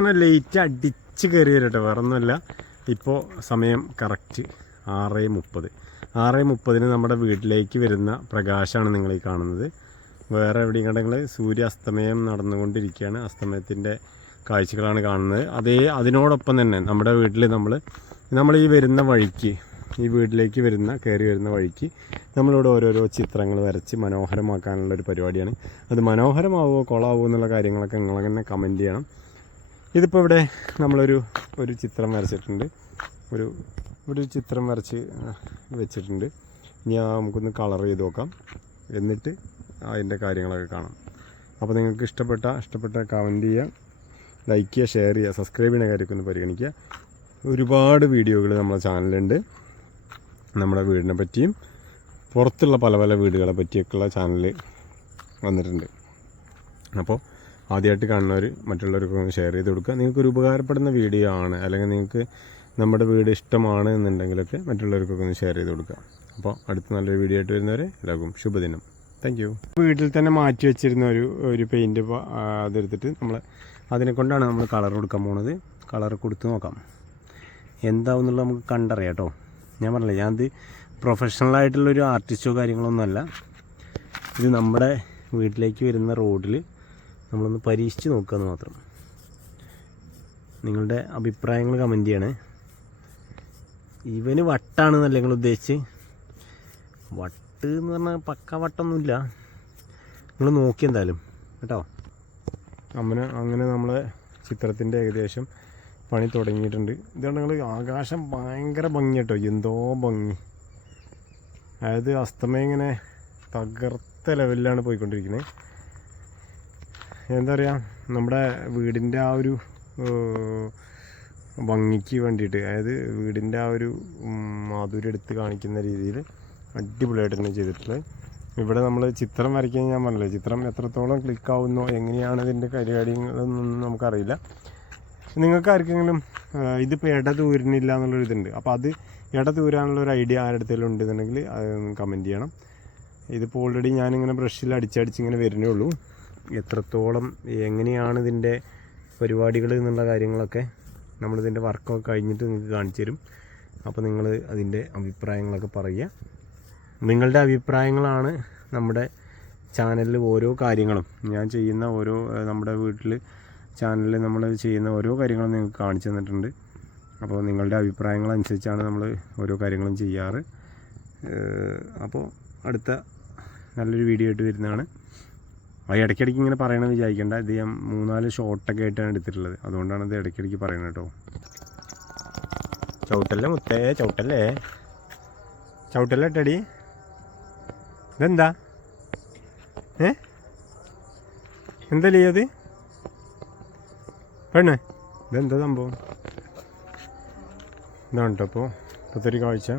ഇങ്ങനെ ലേറ്റ് അടിച്ച് കയറി വരട്ടെ വേറെ ഒന്നുമല്ല ഇപ്പോൾ സമയം കറക്റ്റ് ആറ് മുപ്പത്. ആറ് മുപ്പതിന് നമ്മുടെ വീട്ടിലേക്ക് വരുന്ന പ്രകാശമാണ് നിങ്ങൾ ഈ കാണുന്നത്. വേറെ എവിടെയും കണ്ടെങ്കിൽ സൂര്യ അസ്തമയം നടന്നുകൊണ്ടിരിക്കുകയാണ്. അസ്തമയത്തിന്റെ കാഴ്ചകളാണ് കാണുന്നത്. അതേ അതിനോടൊപ്പം തന്നെ നമ്മുടെ വീട്ടിൽ നമ്മൾ നമ്മൾ ഈ വരുന്ന വഴിക്ക് ഈ വീട്ടിലേക്ക് വരുന്ന കയറി വരുന്ന വഴിക്ക് നമ്മളിവിടെ ഓരോരോ ചിത്രങ്ങൾ വരച്ച് മനോഹരമാക്കാനുള്ള ഒരു പരിപാടിയാണ്. അത് മനോഹരമാവുമോ കൊളാവുമോ എന്നുള്ള കാര്യങ്ങളൊക്കെ നിങ്ങൾ തന്നെ കമന്റ് ചെയ്യണം. ഇതിപ്പോൾ ഇവിടെ നമ്മളൊരു ഒരു ചിത്രം വരച്ചിട്ടുണ്ട്. ഒരു ഇവിടെ ഒരു ചിത്രം വരച്ച് വെച്ചിട്ടുണ്ട്. ഇനി ആ നമുക്കൊന്ന് കളർ ചെയ്ത് നോക്കാം. എന്നിട്ട് അതിന്റെ കാര്യങ്ങളൊക്കെ കാണാം. അപ്പോൾ നിങ്ങൾക്ക് ഇഷ്ടപ്പെട്ട ഇഷ്ടപ്പെട്ട കമന്റ് ചെയ്യുക ലൈക്ക് ചെയ്യുക ഷെയർ ചെയ്യുക സബ്സ്ക്രൈബ് ചെയ്യുന്ന കാര്യമൊക്കെ ഒന്ന് പരിഗണിക്കുക. ഒരുപാട് വീഡിയോകൾ നമ്മുടെ ചാനലുണ്ട് നമ്മുടെ വീടിനെ പറ്റിയും പുറത്തുള്ള പല പല വീടുകളെ പറ്റിയൊക്കെയുള്ള ചാനൽ വന്നിട്ടുണ്ട്. അപ്പോൾ ആദ്യമായിട്ട് കാണുന്നവർ മറ്റുള്ളവർക്കൊന്ന് ഷെയർ ചെയ്ത് കൊടുക്കുക. നിങ്ങൾക്ക് ഒരു ഉപകാരപ്പെടുന്ന വീഡിയോ ആണ് അല്ലെങ്കിൽ നിങ്ങൾക്ക് നമ്മുടെ വീട് ഇഷ്ടമാണ് എന്നുണ്ടെങ്കിലൊക്കെ മറ്റുള്ളവർക്കൊക്കെ ഒന്ന് ഷെയർ ചെയ്ത് കൊടുക്കുക. അപ്പോൾ അടുത്ത നല്ലൊരു വീഡിയോ ആയിട്ട് വരുന്നവരെ എല്ലാവർക്കും ശുഭദിനം. താങ്ക് യു വീട്ടിൽ തന്നെ മാറ്റി വെച്ചിരുന്ന ഒരു ഒരു പെയിന്റ് അതെടുത്തിട്ട് നമ്മൾ അതിനെ കൊണ്ടാണ് നമ്മൾ കളർ കൊടുക്കാൻ പോണത്. കളർ കൊടുത്ത് നോക്കാം. എന്താവുന്നുള്ള നമുക്ക് കണ്ടറിയാം കേട്ടോ. ഞാൻ പറഞ്ഞില്ല ഞാനത് പ്രൊഫഷണലായിട്ടുള്ളൊരു ആർട്ടിസ്റ്റോ കാര്യങ്ങളൊന്നുമല്ല ഇത് നമ്മുടെ വീട്ടിലേക്ക് വരുന്ന റോഡിൽ നമ്മളൊന്ന് പരീക്ഷിച്ച് നോക്കുക എന്ന് മാത്രം. നിങ്ങളുടെ അഭിപ്രായങ്ങൾ കമന്റ് ചെയ്യണേ. ഇവന് വട്ടാണെന്നല്ല നിങ്ങൾ ഉദ്ദേശിച്ച്? വട്ട് എന്ന് പറഞ്ഞാൽ പക്ക വട്ടൊന്നുമില്ല. നിങ്ങൾ നോക്കി എന്തായാലും കേട്ടോ? അങ്ങനെ അങ്ങനെ നമ്മളെ ചിത്രത്തിന്റെ ഏകദേശം പണി തുടങ്ങിയിട്ടുണ്ട്. ഇതാണ് നിങ്ങൾ ആകാശം ഭയങ്കര ഭംഗി കേട്ടോ. എന്തോ ഭംഗി. അതായത് അസ്തമയം ഇങ്ങനെ തകർത്ത ലെവലിലാണ് പോയിക്കൊണ്ടിരിക്കുന്നത് എന്താ പറയുക നമ്മുടെ വീടിന്റെ ആ ഒരു ഭംഗിക്ക് വേണ്ടിയിട്ട് അതായത് വീടിന്റെ ആ ഒരു മാധുര്യം എടുത്ത് കാണിക്കുന്ന രീതിയിൽ അടിപൊളിയായിട്ട് തന്നെ ചെയ്തിട്ടുള്ളത്. ഇവിടെ നമ്മൾ ചിത്രം വരയ്ക്കാൻ ഞാൻ പറഞ്ഞില്ലേ ചിത്രം എത്രത്തോളം ക്ലിക്ക് ആവുന്നു എങ്ങനെയാണ് ഇതിന്റെ കാര്യങ്ങളൊന്നും നമുക്കറിയില്ല. നിങ്ങൾക്ക് ആർക്കെങ്കിലും ഇതിപ്പോൾ ഇട തൂരുന്നില്ല എന്നുള്ളൊരു ഇതുണ്ട് അപ്പോൾ അത് ഇട തൂരാനുള്ള ഒരു ഐഡിയ ആരുടെത്തേലും ഉണ്ടെന്നുണ്ടെങ്കിൽ കമന്റ് ചെയ്യണം. ഇതിപ്പോൾ ഓൾറെഡി ഞാനിങ്ങനെ ബ്രഷിൽ അടിച്ചടിച്ച് ഇങ്ങനെ വരുന്നേ ഉള്ളൂ. എത്രത്തോളം എങ്ങനെയാണ് ഇതിന്റെ പരിപാടികൾ എന്നുള്ള കാര്യങ്ങളൊക്കെ നമ്മളിതിന്റെ വർക്കൊക്കെ കഴിഞ്ഞിട്ട് നിങ്ങൾക്ക് കാണിച്ചു തരും. അപ്പോൾ നിങ്ങൾ അതിന്റെ അഭിപ്രായങ്ങളൊക്കെ പറയുക. നിങ്ങളുടെ അഭിപ്രായങ്ങളാണ് നമ്മുടെ ചാനലിൽ ഓരോ കാര്യങ്ങളും. ഞാൻ ചെയ്യുന്ന ഓരോ നമ്മുടെ വീട്ടിൽ ചാനലിൽ നമ്മൾ ചെയ്യുന്ന ഓരോ കാര്യങ്ങളും നിങ്ങൾക്ക് കാണിച്ചു തന്നിട്ടുണ്ട്. അപ്പോൾ നിങ്ങളുടെ അഭിപ്രായങ്ങൾ അനുസരിച്ചാണ് നമ്മൾ ഓരോ കാര്യങ്ങളും ചെയ്യാറ്. അപ്പോൾ അടുത്ത നല്ലൊരു വീഡിയോ ആയിട്ട് വരുന്നതാണ്. അത് ഇടയ്ക്കിടയ്ക്ക് ഇങ്ങനെ പറയണമെന്ന് വിചാരിക്കേണ്ട. ഇത് ഞാൻ മൂന്നാൽ ഷോട്ടൊക്കെ ആയിട്ടാണ് എടുത്തിട്ടുള്ളത്. അതുകൊണ്ടാണ് ഇത് ഇടയ്ക്കിടയ്ക്ക് പറയുന്നത് കേട്ടോ. ചവിട്ടല്ലേ മുത്തേ? ചവിട്ടല്ലേ? ചവിട്ടല്ലേ ഇട്ടടി ഇതെന്താ? ഏ? എന്താ അത് പെണ്ണേ. ഇതെന്താ സംഭവം? ഇതാണ് കേട്ടോ അപ്പോൾ ഇപ്പോഴത്തെ ഒരു കാഴ്ച.